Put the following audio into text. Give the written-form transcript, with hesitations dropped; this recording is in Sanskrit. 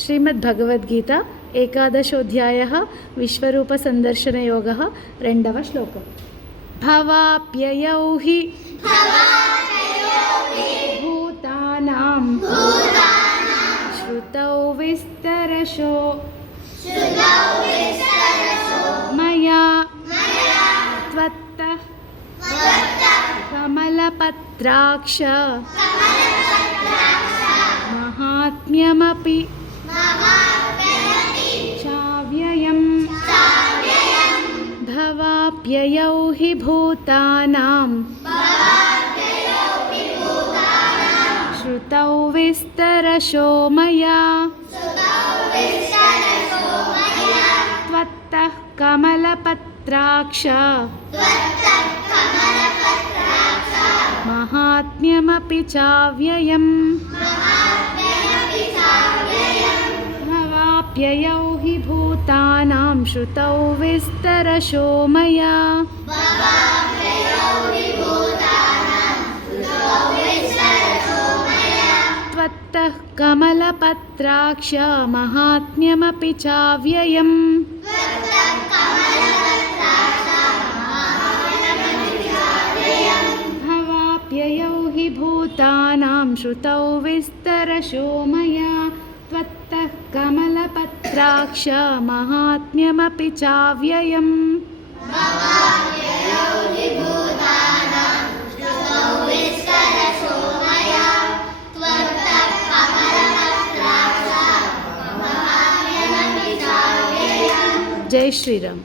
श्रीमद्भगवद्गीता एकादशोऽध्यायः विश्वरूपसन्दर्शनयोगः रेण्डव श्लोकम्। भवाप्ययौ हि भूतानां श्रुतौ विस्तरशो मया त्वत्तः कमलपत्राक्ष महात्म्यमपि चाव्ययम्। भवाप्ययौ हि भूतानां श्रुतौ विस्तरशो मया त्वत्तः कमलपत्राक्ष महात्म्यमपि चाव्ययम्। भवाप्ययौ हि भूतानां श्रुतौ विस्तरशो मया त्वत्तः कमलपत्राक्ष महात्म्यमपि चाव्ययम्। भवाप्ययौ हि भूतानां श्रुतौ विस्तरशो मया त्वत्तः कमलपत्राक्ष महात्म्यमपि चाव्ययम्। जय श्री राम।